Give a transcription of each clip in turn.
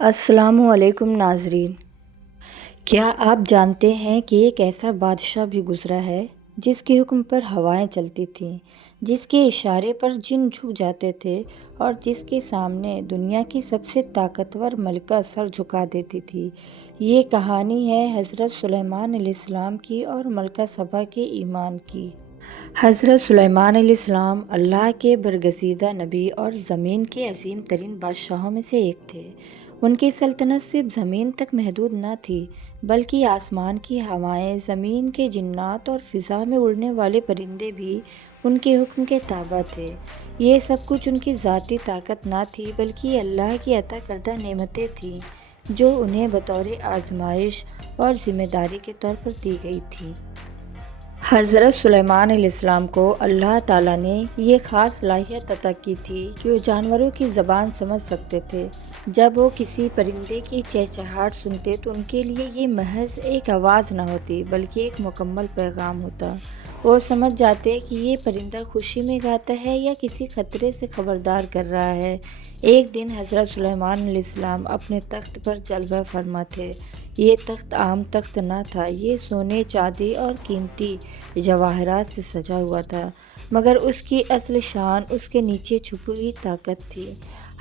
السلام علیکم ناظرین، کیا آپ جانتے ہیں کہ ایک ایسا بادشاہ بھی گزرا ہے جس کے حکم پر ہوائیں چلتی تھیں، جس کے اشارے پر جن جھک جاتے تھے اور جس کے سامنے دنیا کی سب سے طاقتور ملکہ سر جھکا دیتی تھی؟ یہ کہانی ہے حضرت سلیمان علیہ السلام کی اور ملکہ سبا کے ایمان کی۔ حضرت سلیمان علیہ السلام اللہ کے برگزیدہ نبی اور زمین کے عظیم ترین بادشاہوں میں سے ایک تھے۔ ان کی سلطنت صرف زمین تک محدود نہ تھی، بلکہ آسمان کی ہوائیں، زمین کے جنات اور فضا میں اڑنے والے پرندے بھی ان کے حکم کے تابع تھے۔ یہ سب کچھ ان کی ذاتی طاقت نہ تھی، بلکہ اللہ کی عطا کردہ نعمتیں تھیں جو انہیں بطور آزمائش اور ذمہ داری کے طور پر دی گئی تھیں۔ حضرت سلیمان علیہ السلام کو اللہ تعالیٰ نے یہ خاص صلاحیت عطا کی تھی کہ وہ جانوروں کی زبان سمجھ سکتے تھے۔ جب وہ کسی پرندے کی چہچہاہٹ سنتے تو ان کے لیے یہ محض ایک آواز نہ ہوتی، بلکہ ایک مکمل پیغام ہوتا۔ وہ سمجھ جاتے کہ یہ پرندہ خوشی میں گاتا ہے یا کسی خطرے سے خبردار کر رہا ہے۔ ایک دن حضرت سلیمان علیہ السلام اپنے تخت پر جلوہ فرما تھے۔ یہ تخت عام تخت نہ تھا، یہ سونے، چاندی اور قیمتی جواہرات سے سجا ہوا تھا، مگر اس کی اصل شان اس کے نیچے چھپی ہوئی طاقت تھی۔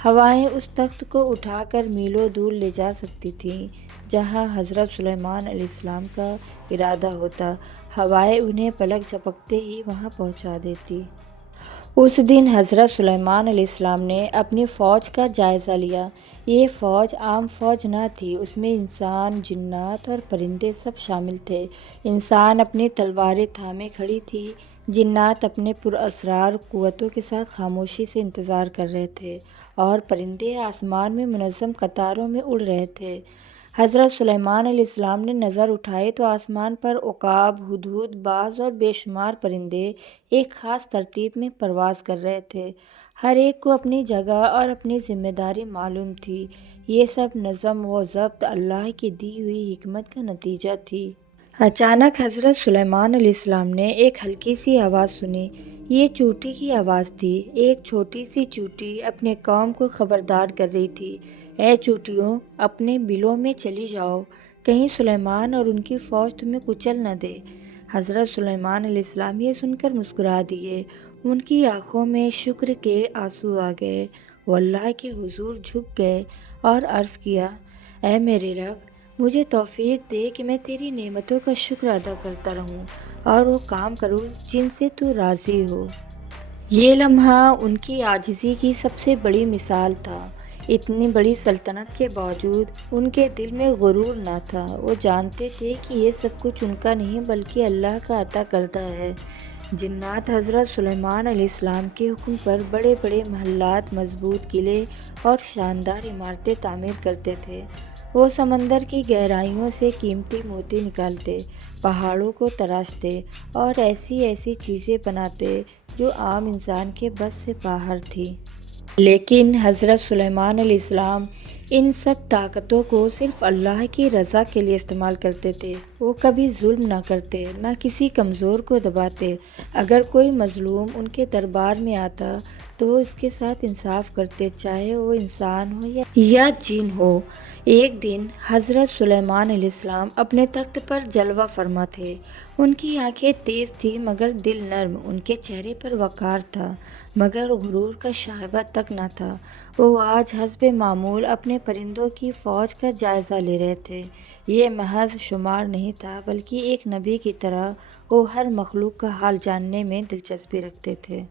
ہوائیں اس تخت کو اٹھا کر میلوں دور لے جا سکتی تھیں۔ جہاں حضرت سلیمان علیہ السلام کا ارادہ ہوتا، ہوائیں انہیں پلک جھپکتے ہی وہاں پہنچا دیتی۔ اس دن حضرت سلیمان علیہ السلام نے اپنی فوج کا جائزہ لیا۔ یہ فوج عام فوج نہ تھی، اس میں انسان، جنات اور پرندے سب شامل تھے۔ انسان اپنی تلواریں تھامے کھڑی تھی، جنات اپنے پراسرار قوتوں کے ساتھ خاموشی سے انتظار کر رہے تھے، اور پرندے آسمان میں منظم قطاروں میں اڑ رہے تھے۔ حضرت سلیمان علیہ السلام نے نظر اٹھائی تو آسمان پر عقاب، ہدہد، باز اور بے شمار پرندے ایک خاص ترتیب میں پرواز کر رہے تھے۔ ہر ایک کو اپنی جگہ اور اپنی ذمہ داری معلوم تھی۔ یہ سب نظم و ضبط اللہ کی دی ہوئی حکمت کا نتیجہ تھی۔ اچانک حضرت سلیمان علیہ السلام نے ایک ہلکی سی آواز سنی۔ یہ چونٹی کی آواز تھی۔ ایک چھوٹی سی چونٹی اپنے قوم کو خبردار کر رہی تھی، اے چونٹیوں، اپنے بلوں میں چلی جاؤ، کہیں سلیمان اور ان کی فوج تمہیں کچل نہ دے۔ حضرت سلیمان علیہ السلام یہ سن کر مسکرا دیے۔ ان کی آنکھوں میں شکر کے آنسو آ گئے۔ وہ اللہ کے حضور جھک گئے اور عرض کیا، اے میرے رب، مجھے توفیق دے کہ میں تیری نعمتوں کا شکر ادا کرتا رہوں اور وہ کام کروں جن سے تو راضی ہو۔ یہ لمحہ ان کی عاجزی کی سب سے بڑی مثال تھا۔ اتنی بڑی سلطنت کے باوجود ان کے دل میں غرور نہ تھا۔ وہ جانتے تھے کہ یہ سب کچھ ان کا نہیں بلکہ اللہ کا عطا کردہ ہے۔ جنات حضرت سلیمان علیہ السلام کے حکم پر بڑے بڑے محلات، مضبوط قلعے اور شاندار عمارتیں تعمیر کرتے تھے۔ وہ سمندر کی گہرائیوں سے قیمتی موتی نکالتے، پہاڑوں کو تراشتے اور ایسی ایسی چیزیں بناتے جو عام انسان کے بس سے باہر تھی۔ لیکن حضرت سلیمان علیہ السلام ان سب طاقتوں کو صرف اللہ کی رضا کے لیے استعمال کرتے تھے۔ وہ کبھی ظلم نہ کرتے، نہ کسی کمزور کو دباتے۔ اگر کوئی مظلوم ان کے دربار میں آتا تو وہ اس کے ساتھ انصاف کرتے، چاہے وہ انسان ہو یا جن ہو۔ ایک دن حضرت سلیمان علیہ السلام اپنے تخت پر جلوہ فرما تھے۔ ان کی آنکھیں تیز تھیں مگر دل نرم، ان کے چہرے پر وقار تھا مگر غرور کا شائبہ تک نہ تھا۔ وہ آج حسب معمول اپنے پرندوں کی فوج کا جائزہ لے رہے تھے۔ یہ محض شمار نہیں تھا، بلکہ ایک نبی کی طرح وہ ہر مخلوق کا حال جاننے میں دلچسپی رکھتے تھے۔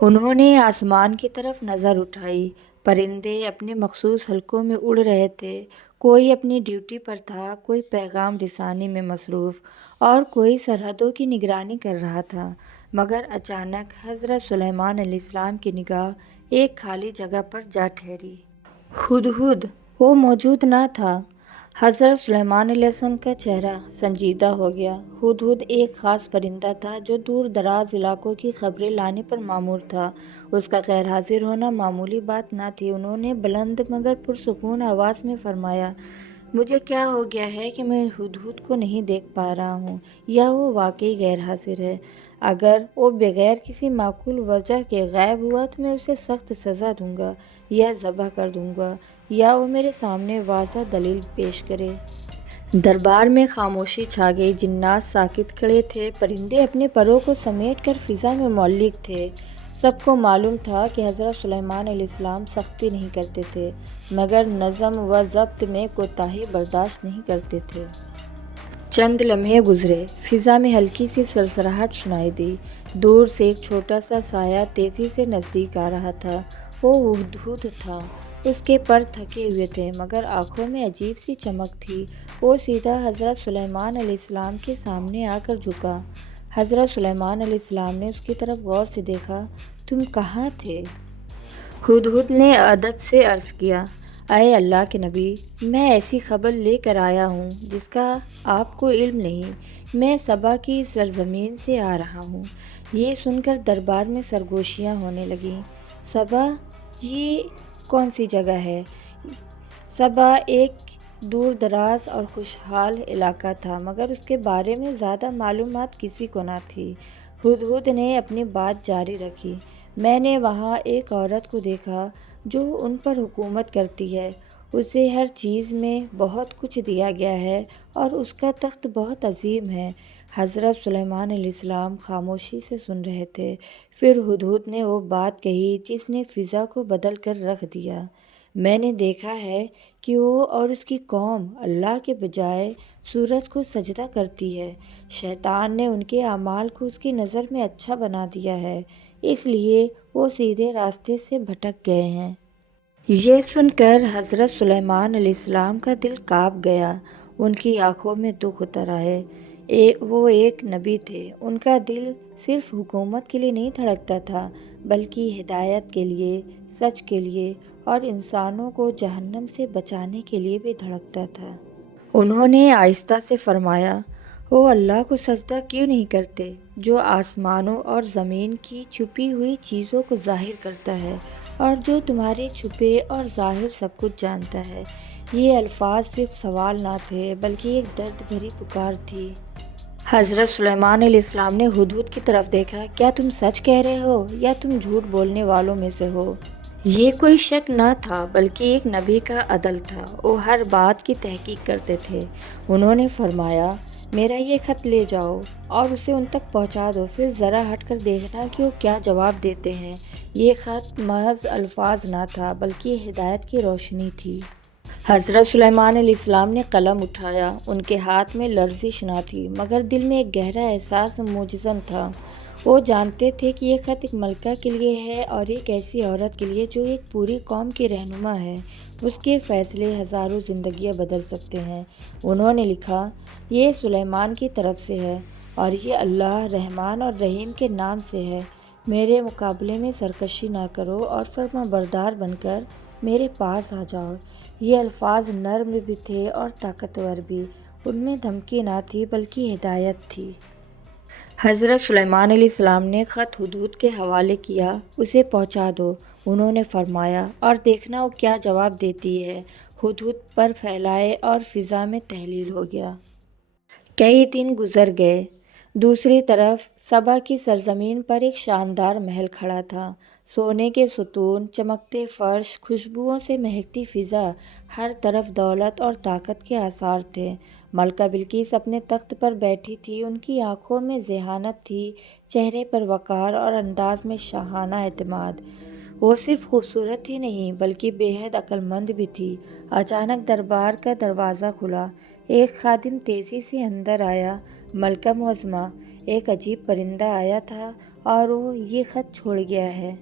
انہوں نے آسمان کی طرف نظر اٹھائی۔ پرندے اپنے مخصوص حلقوں میں اڑ رہے تھے، کوئی اپنی ڈیوٹی پر تھا، کوئی پیغام رسانی میں مصروف اور کوئی سرحدوں کی نگرانی کر رہا تھا۔ مگر اچانک حضرت سلیمان علیہ السلام کی نگاہ ایک خالی جگہ پر جا ٹھہری۔ ہدہد وہ موجود نہ تھا۔ حضرت سلیمان علیہ السلام کا چہرہ سنجیدہ ہو گیا۔ ہدہد ایک خاص پرندہ تھا جو دور دراز علاقوں کی خبریں لانے پر مامور تھا۔ اس کا غیر حاضر ہونا معمولی بات نہ تھی۔ انہوں نے بلند مگر پرسکون آواز میں فرمایا، مجھے کیا ہو گیا ہے کہ میں ہدہد کو نہیں دیکھ پا رہا ہوں، یا وہ واقعی غیر حاضر ہے؟ اگر وہ بغیر کسی معقول وجہ کے غائب ہوا تو میں اسے سخت سزا دوں گا یا ذبح کر دوں گا، یا وہ میرے سامنے واضح دلیل پیش کرے۔ دربار میں خاموشی چھا گئی۔ جنات ساکت کھڑے تھے، پرندے اپنے پروں کو سمیٹ کر فضا میں معلق تھے۔ سب کو معلوم تھا کہ حضرت سلیمان علیہ السلام سختی نہیں کرتے تھے، مگر نظم و ضبط میں کوتاہی برداشت نہیں کرتے تھے۔ چند لمحے گزرے، فضا میں ہلکی سی سرسراہٹ سنائی دی۔ دور سے ایک چھوٹا سا سایہ تیزی سے نزدیک آ رہا تھا۔ وہ ہدہد تھا۔ اس کے پر تھکے ہوئے تھے، مگر آنکھوں میں عجیب سی چمک تھی۔ وہ سیدھا حضرت سلیمان علیہ السلام کے سامنے آ کر جھکا۔ حضرت سلیمان علیہ السلام نے اس کی طرف غور سے دیکھا۔ تم کہاں تھے؟ ہدہد نے ادب سے عرض کیا، اے اللہ کے نبی، میں ایسی خبر لے کر آیا ہوں جس کا آپ کو علم نہیں۔ میں سبا کی سرزمین سے آ رہا ہوں۔ یہ سن کر دربار میں سرگوشیاں ہونے لگیں۔ سبا، یہ کون سی جگہ ہے؟ سبا ایک دور دراز اور خوشحال علاقہ تھا، مگر اس کے بارے میں زیادہ معلومات کسی کو نہ تھی۔ ہدہد نے اپنی بات جاری رکھی، میں نے وہاں ایک عورت کو دیکھا جو ان پر حکومت کرتی ہے۔ اسے ہر چیز میں بہت کچھ دیا گیا ہے اور اس کا تخت بہت عظیم ہے۔ حضرت سلیمان علیہ السلام خاموشی سے سن رہے تھے۔ پھر ہدہد نے وہ بات کہی جس نے فضا کو بدل کر رکھ دیا۔ میں نے دیکھا ہے کہ وہ اور اس کی قوم اللہ کے بجائے سورج کو سجدہ کرتی ہے۔ شیطان نے ان کے اعمال کو اس کی نظر میں اچھا بنا دیا ہے، اس لیے وہ سیدھے راستے سے بھٹک گئے ہیں۔ یہ سن کر حضرت سلیمان علیہ السلام کا دل کانپ گیا۔ ان کی آنکھوں میں دکھ اتر آئے۔ وہ ایک نبی تھے، ان کا دل صرف حکومت کے لیے نہیں دھڑکتا تھا، بلکہ ہدایت کے لیے، سچ کے لیے اور انسانوں کو جہنم سے بچانے کے لیے بھی دھڑکتا تھا۔ انہوں نے آہستہ سے فرمایا، وہ اللہ کو سجدہ کیوں نہیں کرتے جو آسمانوں اور زمین کی چھپی ہوئی چیزوں کو ظاہر کرتا ہے اور جو تمہارے چھپے اور ظاہر سب کچھ جانتا ہے؟ یہ الفاظ صرف سوال نہ تھے، بلکہ ایک درد بھری پکار تھی۔ حضرت سلیمان علیہ السلام نے ہدہد کی طرف دیکھا، کیا تم سچ کہہ رہے ہو یا تم جھوٹ بولنے والوں میں سے ہو؟ یہ کوئی شک نہ تھا، بلکہ ایک نبی کا عدل تھا۔ وہ ہر بات کی تحقیق کرتے تھے۔ انہوں نے فرمایا، میرا یہ خط لے جاؤ اور اسے ان تک پہنچا دو، پھر ذرا ہٹ کر دیکھنا کہ وہ کیا جواب دیتے ہیں۔ یہ خط محض الفاظ نہ تھا، بلکہ ہدایت کی روشنی تھی۔ حضرت سلیمان علیہ السلام نے قلم اٹھایا۔ ان کے ہاتھ میں لرزش نہ تھی، مگر دل میں ایک گہرا احساس موجزن تھا۔ وہ جانتے تھے کہ یہ خط ایک ملکہ کے لیے ہے اور ایک ایسی عورت کے لیے جو ایک پوری قوم کی رہنما ہے۔ اس کے فیصلے ہزاروں زندگیاں بدل سکتے ہیں۔ انہوں نے لکھا، یہ سلیمان کی طرف سے ہے اور یہ اللہ رحمان اور رحیم کے نام سے ہے۔ میرے مقابلے میں سرکشی نہ کرو اور فرما بردار بن کر میرے پاس آ جاؤ۔ یہ الفاظ نرم بھی تھے اور طاقتور بھی۔ ان میں دھمکی نہ تھی، بلکہ ہدایت تھی۔ حضرت سلیمان علیہ السلام نے خط ہدہد کے حوالے کیا، اسے پہنچا دو۔ انہوں نے فرمایا، اور دیکھنا وہ کیا جواب دیتی ہے۔ ہدہد پر پھیلائے اور فضا میں تحلیل ہو گیا۔ کئی دن گزر گئے۔ دوسری طرف سبا کی سرزمین پر ایک شاندار محل کھڑا تھا۔ سونے کے ستون، چمکتے فرش، خوشبوؤں سے مہکتی فضا، ہر طرف دولت اور طاقت کے آثار تھے۔ ملکہ بلقیس اپنے تخت پر بیٹھی تھی۔ ان کی آنکھوں میں ذہانت تھی، چہرے پر وقار اور انداز میں شاہانہ اعتماد۔ وہ صرف خوبصورت ہی نہیں، بلکہ بے حد عقل مند بھی تھی۔ اچانک دربار کا دروازہ کھلا۔ ایک خادم تیزی سے اندر آیا۔ ملکہ معظمہ، ایک عجیب پرندہ آیا تھا اور وہ یہ خط چھوڑ گیا ہے۔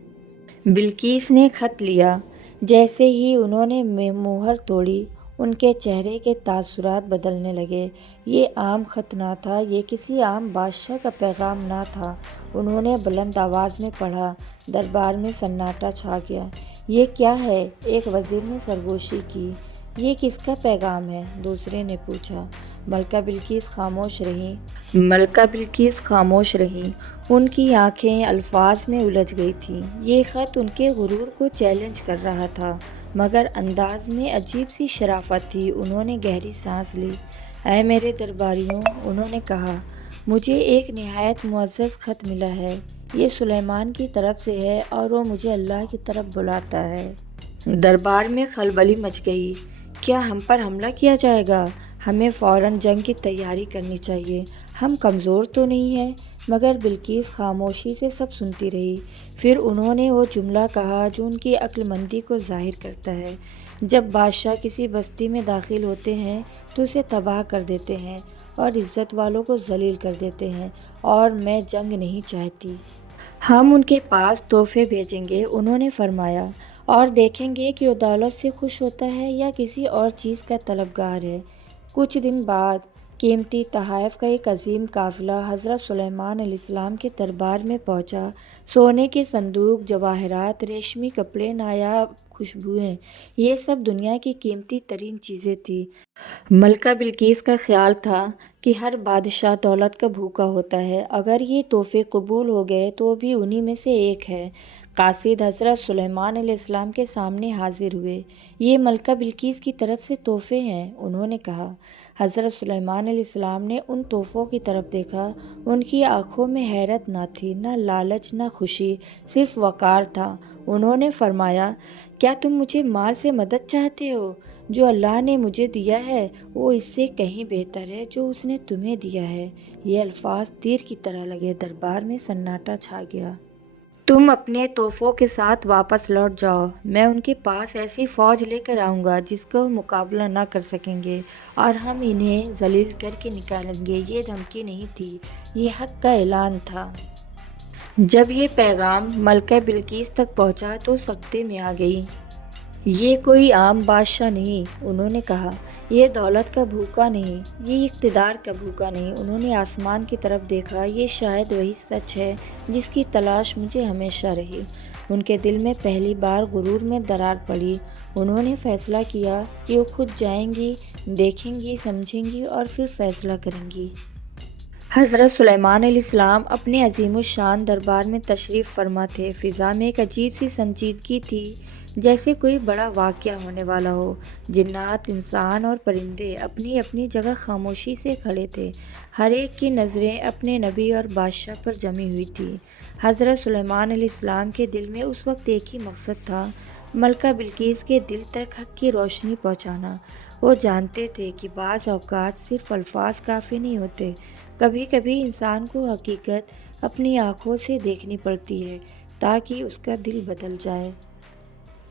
بلقیس نے خط لیا۔ جیسے ہی انہوں نے مہر توڑی، ان کے چہرے کے تاثرات بدلنے لگے۔ یہ عام خط نہ تھا، یہ کسی عام بادشاہ کا پیغام نہ تھا۔ انہوں نے بلند آواز میں پڑھا۔ دربار میں سناٹا چھا گیا۔ یہ کیا ہے؟ ایک وزیر نے سرگوشی کی۔ یہ کس کا پیغام ہے؟ دوسرے نے پوچھا۔ ملکہ بلقیس خاموش رہیں۔ ان کی آنکھیں الفاظ میں الجھ گئی تھیں۔ یہ خط ان کے غرور کو چیلنج کر رہا تھا۔ مگر انداز میں عجیب سی شرافت تھی۔ انہوں نے گہری سانس لی۔ اے میرے درباریوں، انہوں نے کہا، مجھے ایک نہایت معزز خط ملا ہے۔ یہ سلیمان کی طرف سے ہے اور وہ مجھے اللہ کی طرف بلاتا ہے۔ دربار میں خلبلی مچ گئی۔ کیا ہم پر حملہ کیا جائے گا؟ ہمیں فوراً جنگ کی تیاری کرنی چاہیے۔ ہم کمزور تو نہیں ہیں؟ مگر بلقیس خاموشی سے سب سنتی رہی۔ پھر انہوں نے وہ جملہ کہا جو ان کی عقل مندی کو ظاہر کرتا ہے، جب بادشاہ کسی بستی میں داخل ہوتے ہیں تو اسے تباہ کر دیتے ہیں اور عزت والوں کو ذلیل کر دیتے ہیں، اور میں جنگ نہیں چاہتی۔ ہم ان کے پاس تحفے بھیجیں گے، انہوں نے فرمایا، اور دیکھیں گے کہ وہ دولت سے خوش ہوتا ہے یا کسی اور چیز کا طلبگار ہے۔ کچھ دن بعد قیمتی تحائف کا ایک عظیم قافلہ حضرت سلیمان علیہ السلام کے دربار میں پہنچا۔ سونے کے صندوق، جواہرات، ریشمی کپڑے، نایاب خوشبوئیں، یہ سب دنیا کی قیمتی ترین چیزیں تھیں۔ ملکہ بلقیس کا خیال تھا کہ ہر بادشاہ دولت کا بھوکا ہوتا ہے، اگر یہ تحفے قبول ہو گئے تو وہ بھی انہی میں سے ایک ہے۔ قاصد حضرت سلیمان علیہ السلام کے سامنے حاضر ہوئے۔ یہ ملکہ بلقیس کی طرف سے تحفے ہیں، انہوں نے کہا۔ حضرت سلیمان علیہ السلام نے ان تحفوں کی طرف دیکھا۔ ان کی آنکھوں میں حیرت نہ تھی، نہ لالچ، نہ خوشی، صرف وقار تھا۔ انہوں نے فرمایا، کیا تم مجھے مال سے مدد چاہتے ہو؟ جو اللہ نے مجھے دیا ہے وہ اس سے کہیں بہتر ہے جو اس نے تمہیں دیا ہے۔ یہ الفاظ تیر کی طرح لگے۔ دربار میں سناٹا چھا گیا۔ تم اپنے تحفوں کے ساتھ واپس لوٹ جاؤ۔ میں ان کے پاس ایسی فوج لے کر آؤں گا جس کا وہ مقابلہ نہ کر سکیں گے، اور ہم انہیں ذلیل کر کے نکالیں گے۔ یہ دھمکی نہیں تھی، یہ حق کا اعلان تھا۔ جب یہ پیغام ملکہ بلقیس تک پہنچا تو سکتے میں آ گئی۔ یہ کوئی عام بادشاہ نہیں، انہوں نے کہا۔ یہ دولت کا بھوکا نہیں، یہ اقتدار کا بھوکا نہیں۔ انہوں نے آسمان کی طرف دیکھا۔ یہ شاید وہی سچ ہے جس کی تلاش مجھے ہمیشہ رہی۔ ان کے دل میں پہلی بار غرور میں درار پڑی۔ انہوں نے فیصلہ کیا کہ وہ خود جائیں گی، دیکھیں گی، سمجھیں گی اور پھر فیصلہ کریں گی۔ حضرت سلیمان علیہ السلام اپنے عظیم الشان دربار میں تشریف فرما تھے۔ فضا میں ایک عجیب سی سنجیدگی تھی، جیسے کوئی بڑا واقعہ ہونے والا ہو۔ جنات، انسان اور پرندے اپنی اپنی جگہ خاموشی سے کھڑے تھے۔ ہر ایک کی نظریں اپنے نبی اور بادشاہ پر جمی ہوئی تھیں۔ حضرت سلیمان علیہ السلام کے دل میں اس وقت ایک ہی مقصد تھا، ملکہ بلقیس کے دل تک حق کی روشنی پہنچانا۔ وہ جانتے تھے کہ بعض اوقات صرف الفاظ کافی نہیں ہوتے، کبھی کبھی انسان کو حقیقت اپنی آنکھوں سے دیکھنی پڑتی ہے تاکہ اس کا دل بدل جائے۔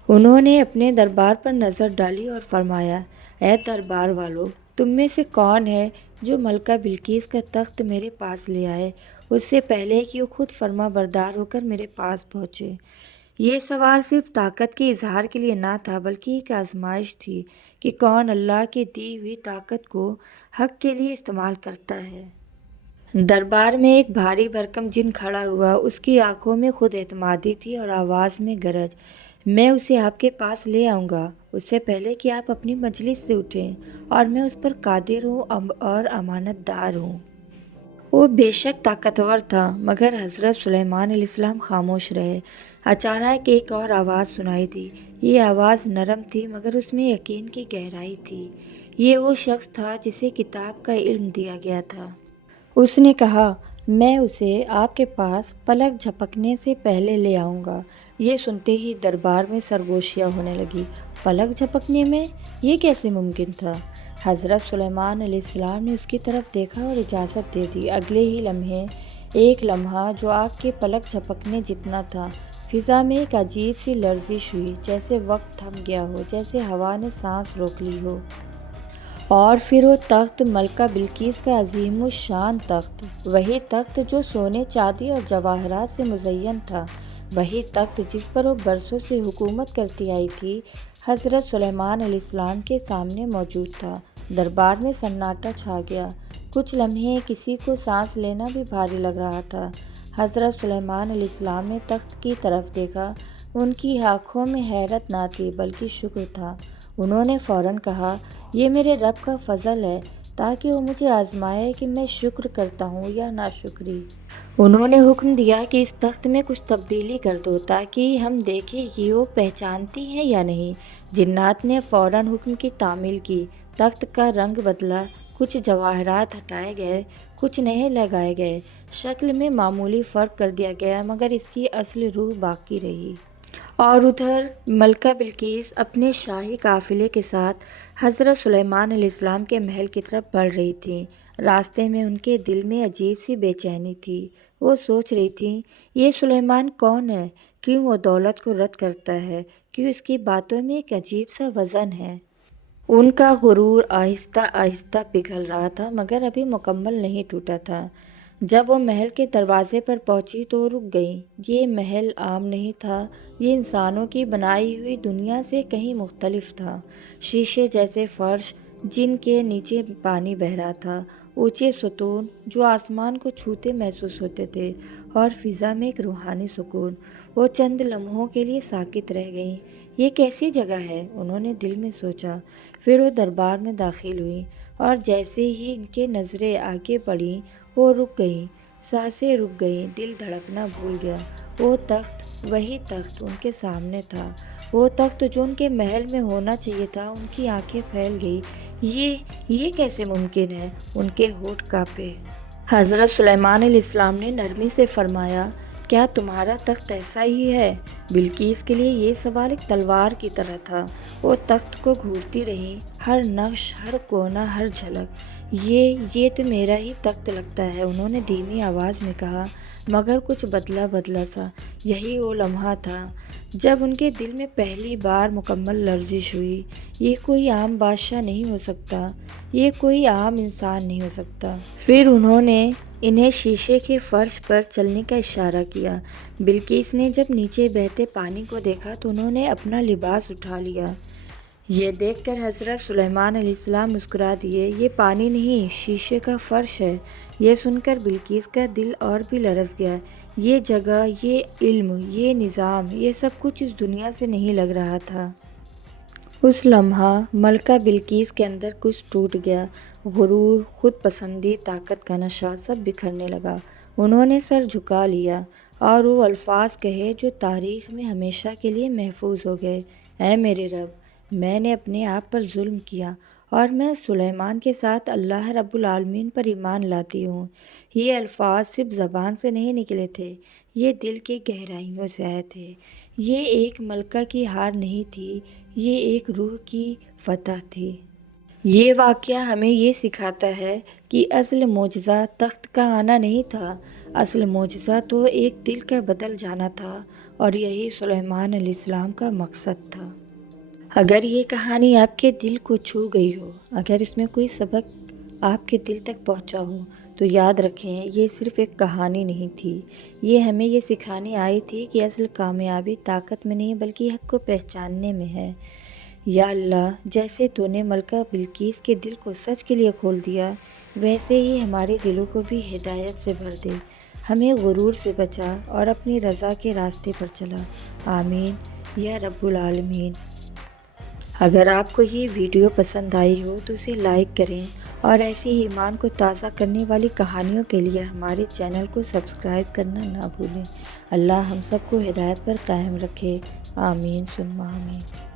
انہوں نے اپنے دربار پر نظر ڈالی اور فرمایا، اے دربار والو، تم میں سے کون ہے جو ملکہ بلقیس کا تخت میرے پاس لے آئے اس سے پہلے کہ وہ خود فرما بردار ہو کر میرے پاس پہنچے؟ یہ سوال صرف طاقت کے اظہار کے لیے نہ تھا، بلکہ ایک آزمائش تھی کہ کون اللہ کی دی ہوئی طاقت کو حق کے لیے استعمال کرتا ہے۔ دربار میں ایک بھاری بھرکم جن کھڑا ہوا۔ اس کی آنکھوں میں خود اعتمادی تھی اور آواز میں گرج، میں اسے آپ کے پاس لے آؤں گا، اس سے پہلے کہ آپ اپنی مجلس سے اٹھیں، اور میں اس پر قادر ہوں اور امانت دار ہوں۔ وہ بے شک طاقتور تھا، مگر حضرت سلیمان علیہ السلام خاموش رہے۔ اچانک ایک اور آواز سنائی دی۔ یہ آواز نرم تھی مگر اس میں یقین کی گہرائی تھی۔ یہ وہ شخص تھا جسے کتاب کا علم دیا گیا تھا۔ اس نے کہا، میں اسے آپ کے پاس پلک جھپکنے سے پہلے لے آؤں گا۔ یہ سنتے ہی دربار میں سرگوشیاں ہونے لگی۔ پلک جھپکنے میں؟ یہ کیسے ممکن تھا؟ حضرت سلیمان علیہ السلام نے اس کی طرف دیکھا اور اجازت دے دی۔ اگلے ہی لمحے، ایک لمحہ جو آگ کے پلک جھپکنے جتنا تھا، فضا میں ایک عجیب سی لرزش ہوئی، جیسے وقت تھم گیا ہو، جیسے ہوا نے سانس روک لی ہو۔ اور پھر وہ تخت، ملکہ بلقیس کا عظیم الشان تخت، وہی تخت جو سونے، چاندی اور جواہرات سے مزین تھا، وہی تخت جس پر وہ برسوں سے حکومت کرتی آئی تھی، حضرت سلیمان علیہ السلام کے سامنے موجود تھا۔ دربار میں سناٹا چھا گیا۔ کچھ لمحے کسی کو سانس لینا بھی بھاری لگ رہا تھا۔ حضرت سلیمان علیہ السلام نے تخت کی طرف دیکھا۔ ان کی آنکھوں میں حیرت نہ تھی بلکہ شکر تھا۔ انہوں نے فوراً کہا، یہ میرے رب کا فضل ہے، تاکہ وہ مجھے آزمائے کہ میں شکر کرتا ہوں یا ناشکری۔ انہوں نے حکم دیا کہ اس تخت میں کچھ تبدیلی کر دو تاکہ ہم دیکھیں کہ وہ پہچانتی ہیں یا نہیں۔ جنات نے فوراً حکم کی تعمیل کی۔ تخت کا رنگ بدلا، کچھ جواہرات ہٹائے گئے، کچھ نئے لگائے گئے، شکل میں معمولی فرق کر دیا گیا، مگر اس کی اصل روح باقی رہی۔ اور ادھر ملکہ بلقیس اپنے شاہی قافلے کے ساتھ حضرت سلیمان علیہ السلام کے محل کی طرف بڑھ رہی تھیں۔ راستے میں ان کے دل میں عجیب سی بے چینی تھی۔ وہ سوچ رہی تھیں، یہ سلیمان کون ہے؟ کیوں وہ دولت کو رد کرتا ہے؟ کیوں اس کی باتوں میں ایک عجیب سا وزن ہے؟ ان کا غرور آہستہ آہستہ پگھل رہا تھا، مگر ابھی مکمل نہیں ٹوٹا تھا۔ جب وہ محل کے دروازے پر پہنچی تو وہ رک گئیں۔ یہ محل عام نہیں تھا، یہ انسانوں کی بنائی ہوئی دنیا سے کہیں مختلف تھا۔ شیشے جیسے فرش جن کے نیچے پانی بہہ رہا تھا، اونچے ستون جو آسمان کو چھوتے محسوس ہوتے تھے، اور فضا میں ایک روحانی سکون۔ وہ چند لمحوں کے لیے ساکت رہ گئیں۔ یہ کیسی جگہ ہے؟ انہوں نے دل میں سوچا۔ پھر وہ دربار میں داخل ہوئیں، اور جیسے ہی ان کی نظریں آگے بڑھیں وہ رک گئیں، سانسیں رک گئیں، دل دھڑکنا بھول گیا۔ وہ تخت، وہی تخت ان کے سامنے تھا، وہ تخت جو ان کے محل میں ہونا چاہیے تھا۔ ان کی آنکھیں پھیل گئیں۔ یہ کیسے ممکن ہے؟ ان کے ہونٹ کانپے۔ حضرت سلیمان علیہ السلام نے نرمی سے فرمایا، کیا تمہارا تخت ایسا ہی ہے؟ بلقیس کے لیے یہ سوال ایک تلوار کی طرح تھا۔ وہ تخت کو گھورتی رہیں، ہر نقش، ہر کونا، ہر جھلک۔ یہ تو میرا ہی تخت لگتا ہے، انہوں نے دھیمی آواز میں کہا، مگر کچھ بدلا سا۔ یہی وہ لمحہ تھا جب ان کے دل میں پہلی بار مکمل لرزش ہوئی۔ یہ کوئی عام بادشاہ نہیں ہو سکتا، یہ کوئی عام انسان نہیں ہو سکتا۔ پھر انہوں نے انہیں شیشے کے فرش پر چلنے کا اشارہ کیا۔ بلقیس نے جب نیچے بہتے پانی کو دیکھا تو انہوں نے اپنا لباس اٹھا لیا۔ یہ دیکھ کر حضرت سلیمان علیہ السلام مسکرا دیے، یہ پانی نہیں، شیشے کا فرش ہے۔ یہ سن کر بلقیس کا دل اور بھی لرز گیا۔ یہ جگہ، یہ علم، یہ نظام، یہ سب کچھ اس دنیا سے نہیں لگ رہا تھا۔ اس لمحہ ملکہ بلقیس کے اندر کچھ ٹوٹ گیا۔ غرور، خود پسندی، طاقت کا نشہ سب بکھرنے لگا۔ انہوں نے سر جھکا لیا اور وہ الفاظ کہے جو تاریخ میں ہمیشہ کے لیے محفوظ ہو گئے، اے میرے رب، میں نے اپنے آپ پر ظلم کیا، اور میں سلیمان کے ساتھ اللہ رب العالمین پر ایمان لاتی ہوں۔ یہ الفاظ صرف زبان سے نہیں نکلے تھے، یہ دل کی گہرائیوں سے آئے تھے۔ یہ ایک ملکہ کی ہار نہیں تھی، یہ ایک روح کی فتح تھی۔ یہ واقعہ ہمیں یہ سکھاتا ہے کہ اصل معجزہ تخت کا آنا نہیں تھا، اصل معجزہ تو ایک دل کا بدل جانا تھا، اور یہی سلیمان علیہ السلام کا مقصد تھا۔ اگر یہ کہانی آپ کے دل کو چھو گئی ہو، اگر اس میں کوئی سبق آپ کے دل تک پہنچا ہو، تو یاد رکھیں یہ صرف ایک کہانی نہیں تھی، یہ ہمیں یہ سکھانے آئی تھی کہ اصل کامیابی طاقت میں نہیں بلکہ حق کو پہچاننے میں ہے۔ یا اللہ، جیسے تو نے ملکہ بلقیس کے دل کو سچ کے لیے کھول دیا، ویسے ہی ہمارے دلوں کو بھی ہدایت سے بھر دے، ہمیں غرور سے بچا اور اپنی رضا کے راستے پر چلا۔ آمین یا رب العالمین۔ اگر آپ کو یہ ویڈیو پسند آئی ہو تو اسے لائک کریں، اور ایسی ہی ایمان کو تازہ کرنے والی کہانیوں کے لیے ہمارے چینل کو سبسکرائب کرنا نہ بھولیں۔ اللہ ہم سب کو ہدایت پر قائم رکھے۔ آمین ثم آمین۔